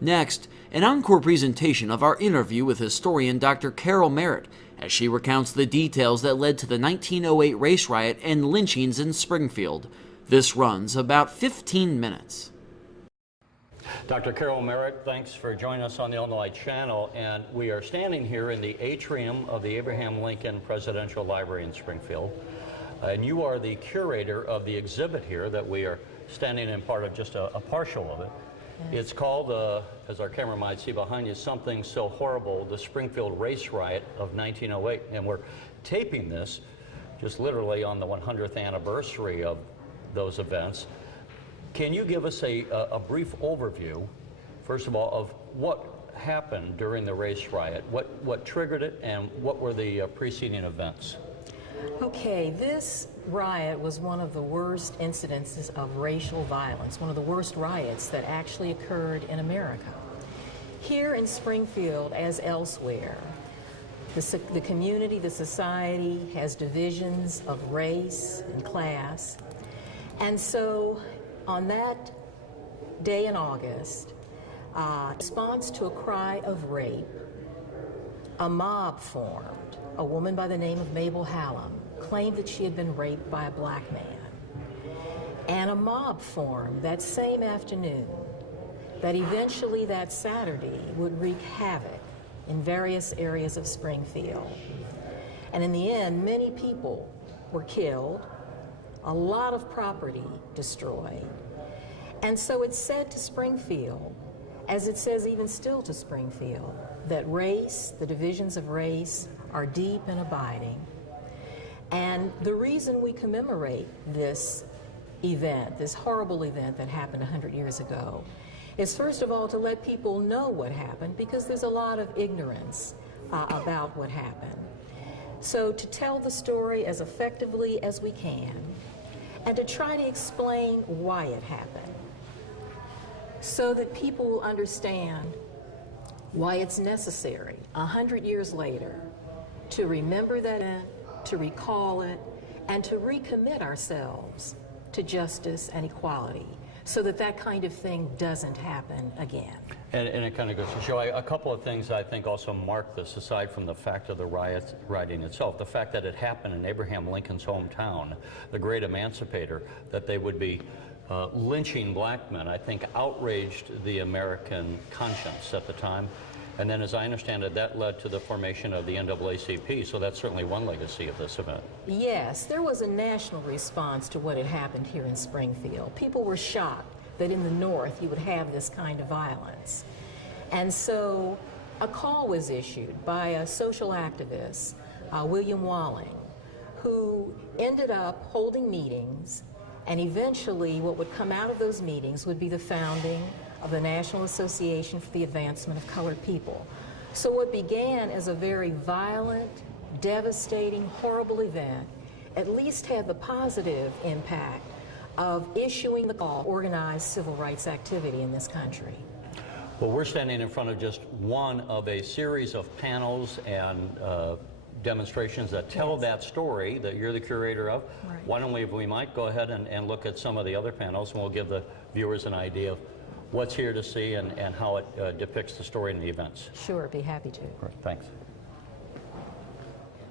Next, an encore presentation of our interview with historian Dr. Carole Merritt as she recounts the details that led to the 1908 race riot and lynchings in Springfield. This runs about 15 minutes. Dr. Carole Merritt, thanks for joining us on the Illinois Channel, and we are standing here in the atrium of the Abraham Lincoln Presidential Library in Springfield, and you are the curator of the exhibit here that we are standing in part of, just a partial of it. It's called, as our camera might see behind you, Something So Horrible, the Springfield Race Riot of 1908, and we're taping this just literally on the 100th anniversary of those events. Can you give us a brief overview, first of all, of what happened during the race riot? What triggered it, and what were the preceding events? Okay, this riot was one of the worst incidences of racial violence, one of the worst riots that actually occurred in America. Here in Springfield, as elsewhere, the community, the society has divisions of race and class. And so on that day in August, in response to a cry of rape, a mob formed. A woman by the name of Mabel Hallam claimed that she had been raped by a black man. And a mob formed that same afternoon that eventually that Saturday would wreak havoc in various areas of Springfield. And in the end, many people were killed, a lot of property destroyed. And so it's said to Springfield, as it says even still to Springfield, that race, the divisions of race, are deep and abiding. And the reason we commemorate this event, this horrible event that happened 100 years ago, is first of all to let people know what happened, because there's a lot of ignorance about what happened. So to tell the story as effectively as we can, and to try to explain why it happened, so that people will understand why it's necessary 100 years later to remember that event, to recall it, and to recommit ourselves to justice and equality so that that kind of thing doesn't happen again. And it kind of goes to show a couple of things I think also mark this, aside from the fact of the rioting itself. The fact that it happened in Abraham Lincoln's hometown, the great emancipator, that they would be lynching black men, I think outraged the American conscience at the time. And then, as I understand it, that led to the formation of the NAACP, so that's certainly one legacy of this event. Yes, there was a national response to what had happened here in Springfield. People were shocked that in the North you would have this kind of violence. And so a call was issued by a social activist, William Walling, who ended up holding meetings, and eventually what would come out of those meetings would be the founding of the National Association for the Advancement of Colored People. So what began as a very violent, devastating, horrible event at least had the positive impact of issuing the call to organized civil rights activity in this country. Well, we're standing in front of just one of a series of panels and demonstrations that tell that story that you're the curator of. Right. Why don't we might go ahead and look at some of the other panels, and we'll give the viewers an idea of what's here to see and how it depicts the story in the events. Sure, I'd be happy to. Of course, thanks.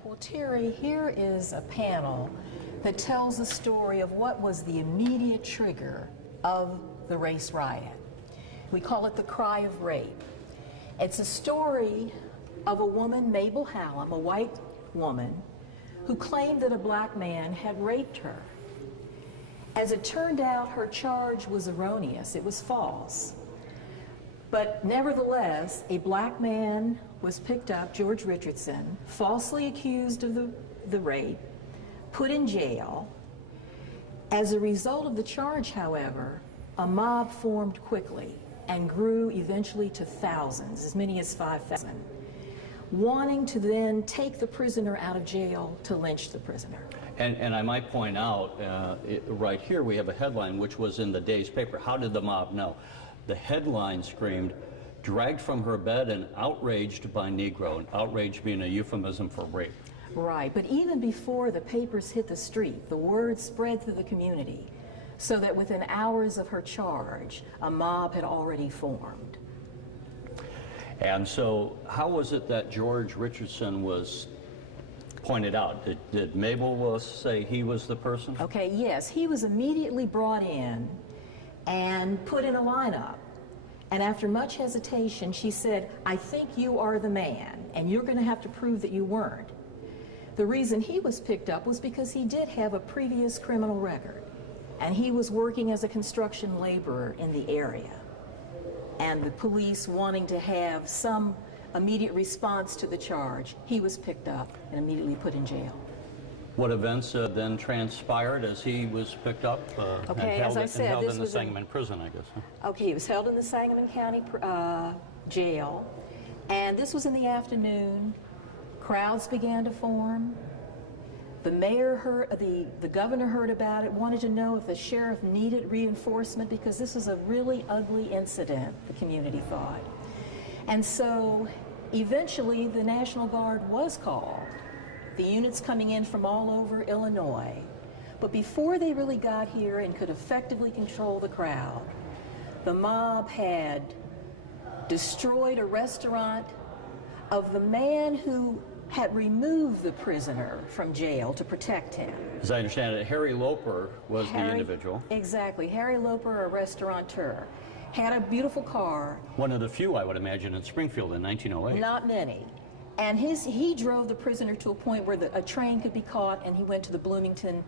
Well, Terry, here is a panel that tells the story of what was the immediate trigger of the race riot. We call it the cry of rape. It's a story of a woman, Mabel Hallam, a white woman, who claimed that a black man had raped her. As it turned out, her charge was erroneous. It was false. But nevertheless, a black man was picked up, George Richardson, falsely accused of the rape, put in jail. As a result of the charge, however, a mob formed quickly and grew eventually to thousands, as many as 5,000, wanting to then take the prisoner out of jail to lynch the prisoner. And I might point out, right here we have a headline which was in the day's paper. How did the mob know? The headline screamed, "Dragged from her bed and outraged by Negro," and outrage being a euphemism for rape. Right, but even before the papers hit the street, the word spread through the community, so that within hours of her charge, a mob had already formed. And so how was it that George Richardson was pointed out? Did Mabel say he was the person? Okay, yes, he was immediately brought in and put in a lineup. And after much hesitation, she said, "I think you are the man, and you're going to have to prove that you weren't." The reason he was picked up was because he did have a previous criminal record, and he was working as a construction laborer in the area. And the police wanting to have some immediate response to the charge, he was picked up and immediately put in jail. What events then transpired as he was picked up Okay, and as I said, held this in the was Sangamon prison, I guess? Huh? Okay, he was held in the Sangamon County jail, and this was in the afternoon. Crowds began to form. The mayor heard, the governor heard about it, wanted to know if the sheriff needed reinforcement because this was a really ugly incident, the community thought. And so eventually the National Guard was called, the units coming in from all over Illinois. But before they really got here and could effectively control the crowd, the mob had destroyed a restaurant of the man who had removed the prisoner from jail to protect him. As I understand it, Harry Loper was the individual. Exactly. Harry Loper, a restaurateur, had a beautiful car. One of the few, I would imagine, in Springfield in 1908. Not many. And he drove the prisoner to a point where a train could be caught, and he went to the Bloomington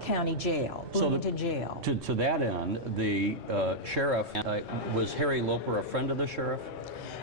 County Jail, Bloomington Jail. To that end, the sheriff, was Harry Loper a friend of the sheriff?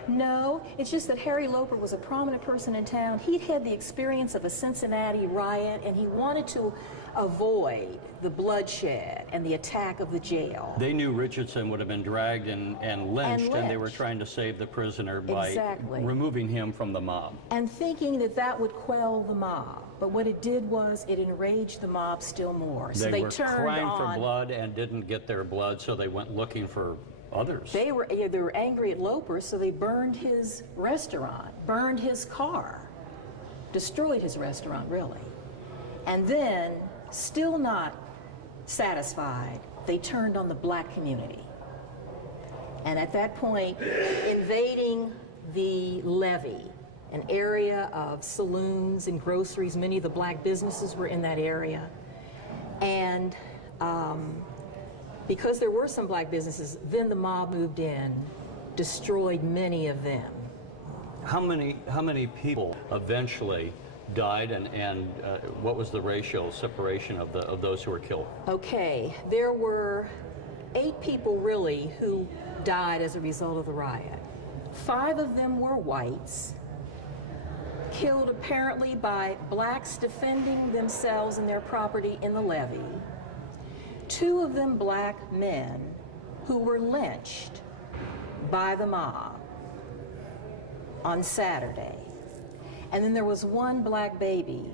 No, it's just that Harry Loper was a prominent person in town. He'd had the experience of a Cincinnati riot, and he wanted to avoid the bloodshed and the attack of the jail. They knew Richardson would have been dragged and lynched, and they were trying to save the prisoner by removing him from the mob. And thinking that that would quell the mob. But what it did was it enraged the mob still more. So they were turned crying on, for blood and didn't get their blood, so they went looking for others. They were angry at Loper, so they burned his restaurant, burned his car, destroyed his restaurant, really. And then, still not satisfied, they turned on the black community. And at that point, invading the levee, an area of saloons and groceries, many of the black businesses were in that area. And because there were some black businesses, then the mob moved in, destroyed many of them. How many people eventually died, and what was the ratio separation of those who were killed? Okay, there were 8 people really who died as a result of the riot. 5 of them were whites, killed apparently by blacks defending themselves and their property in the levee. 2 of them black men who were lynched by the mob on Saturday. And then there was 1 black baby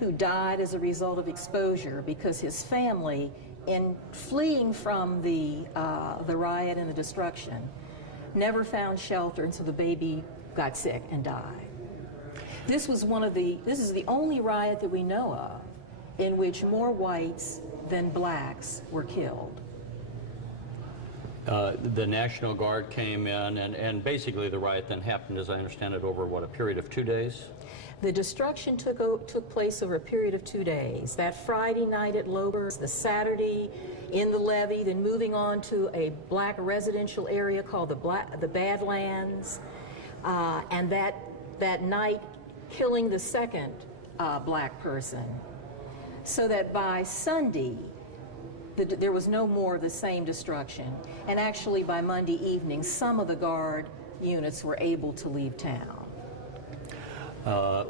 who died as a result of exposure because his family, in fleeing from the riot and the destruction, never found shelter, and so the baby got sick and died. This is the only riot that we know of in which more whites than blacks were killed. The National Guard came in, and basically the riot then happened, as I understand it, over, what, a period of 2 days? The destruction took place over a period of 2 days. That Friday night at Loper's, the Saturday in the levee, then moving on to a black residential area called the Badlands, and that night killing the second black person. So that by Sunday, there was no more of the same destruction. And actually by Monday evening, some of the Guard units were able to leave town.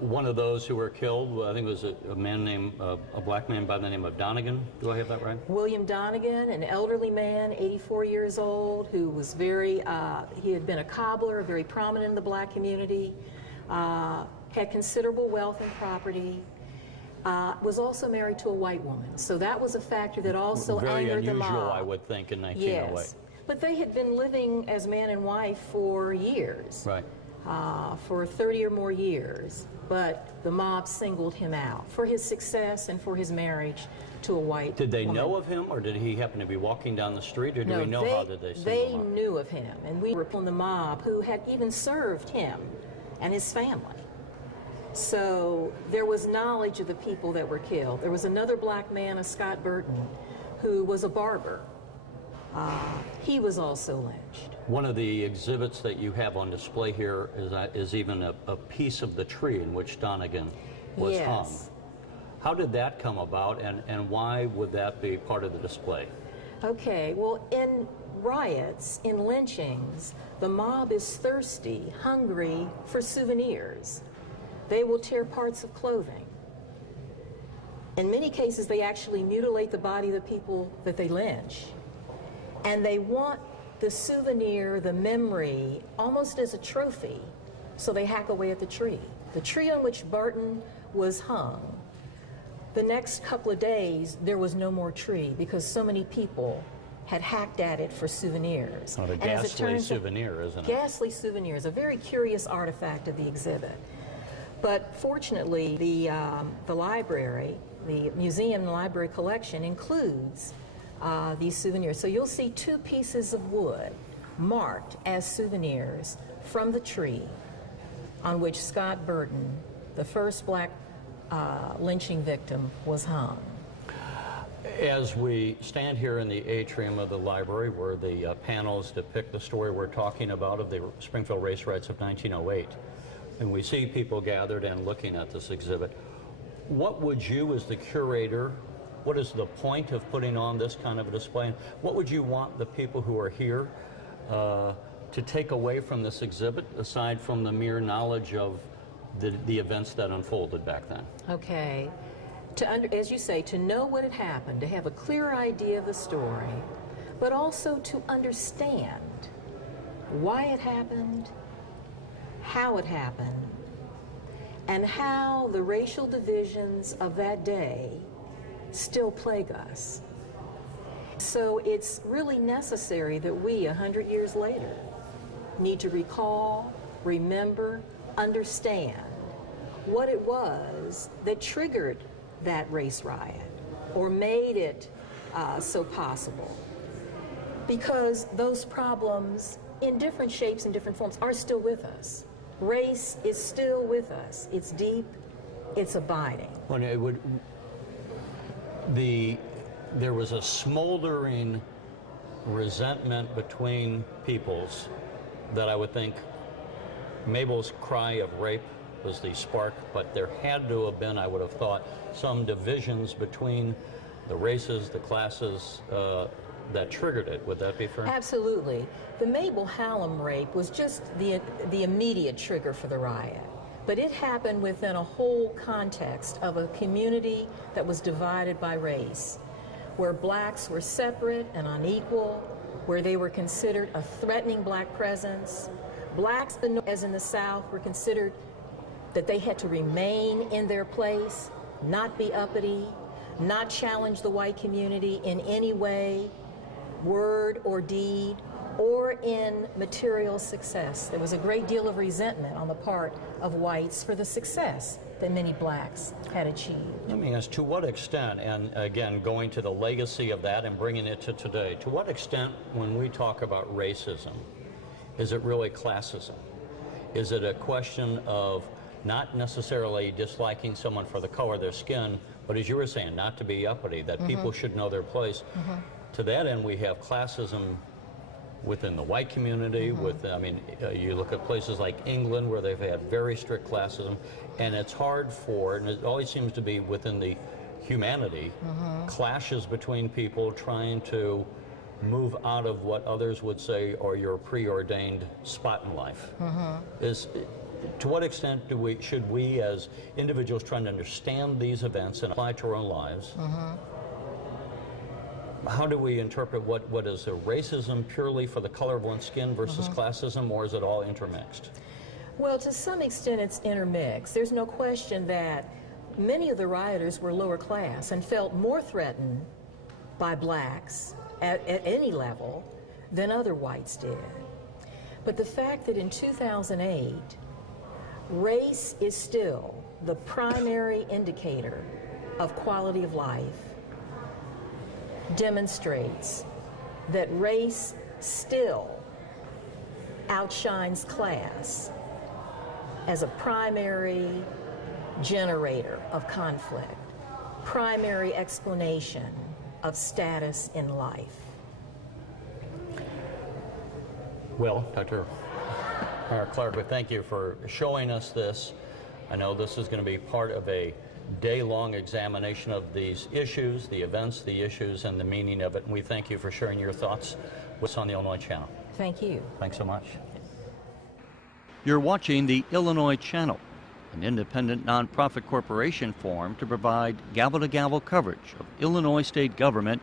One of those who were killed, I think it was a black man by the name of Donegan. Do I have that right? William Donegan, an elderly man, 84 years old, who was he had been a cobbler, very prominent in the black community, had considerable wealth and property, was also married to a white woman. So that was a factor that also angered the mob. Very unusual, I would think, in 1908. Yes, but they had been living as man and wife for years. Right. for 30 or more years, but the mob singled him out for his success and for his marriage to a white Did they woman. know of him, or did he happen to be walking down the street, or do we know how did they single They him out? knew of him, and we were on the mob who had even served him and his family. So there was knowledge of the people that were killed. There was another black man, a Scott Burton, who was a barber. He was also lynched. One of the exhibits that you have on display here is even a piece of the tree in which Donegan was hung. How did that come about, and why would that be part of the display? Okay, well, in riots, in lynchings, the mob is thirsty, hungry for souvenirs. They will tear parts of clothing. In many cases, they actually mutilate the body of the people that they lynch. And they want the souvenir, the memory, almost as a trophy. So they hack away at the tree. The tree on which Burton was hung, the next couple of days, there was no more tree because so many people had hacked at it for souvenirs. What a ghastly souvenir, isn't it? Ghastly souvenirs, a very curious artifact of the exhibit. But fortunately, the library, the museum and library collection includes these souvenirs. So you'll see two pieces of wood marked as souvenirs from the tree on which Scott Burton, the first black lynching victim, was hung. As we stand here in the atrium of the library where the panels depict the story we're talking about of the Springfield race riots of 1908, and we see people gathered and looking at this exhibit, what would you, as the curator, what is the point of putting on this kind of a display? What would you want the people who are here to take away from this exhibit, aside from the mere knowledge of the events that unfolded back then? Okay. As you say, to know what had happened, to have a clear idea of the story, but also to understand why it happened, how it happened, and how the racial divisions of that day still plague us. So it's really necessary that we, 100 years later, need to recall, remember, understand what it was that triggered that race riot or made it so possible. Because those problems, in different shapes and different forms, are still with us. Race is still with us. It's deep, it's abiding. Well, it would, there was a smoldering resentment between peoples that I would think Mabel's cry of rape was the spark, but there had to have been, I would have thought, some divisions between the races, the classes that triggered it. Would that be fair? Absolutely. The Mabel Hallam rape was just the immediate trigger for the riot. But it happened within a whole context of a community that was divided by race, where blacks were separate and unequal, where they were considered a threatening black presence. Blacks, as in the South, were considered that they had to remain in their place, not be uppity, not challenge the white community in any way, word or deed, or in material success. There was a great deal of resentment on the part of whites for the success that many blacks had achieved. Let me ask, to what extent, and again, going to the legacy of that and bringing it to today, to what extent, when we talk about racism, is it really classism? Is it a question of not necessarily disliking someone for the color of their skin, but as you were saying, not to be uppity, that people should know their place? To that end, we have classism within the white community, you look at places like England where they've had very strict classism, and it's hard for, and it always seems to be within the humanity, clashes between people trying to move out of what others would say are your preordained spot in life. To what extent should we as individuals trying to understand these events and apply to our own lives, how do we interpret what is a racism purely for the color of one's skin versus classism, or is it all intermixed? Well, to some extent it's intermixed. There's no question that many of the rioters were lower class and felt more threatened by blacks at any level than other whites did. But the fact that in 2008, race is still the primary indicator of quality of life demonstrates that race still outshines class as a primary generator of conflict, primary explanation of status in life. Well, Dr. Clark, we thank you for showing us this. I know this is going to be part of a day-long examination of these issues, the events, the issues, and the meaning of it. And we thank you for sharing your thoughts with us on the Illinois Channel. Thank you. Thanks so much. You're watching the Illinois Channel, an independent nonprofit corporation formed to provide gavel-to-gavel coverage of Illinois state government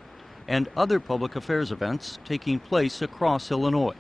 and other public affairs events taking place across Illinois.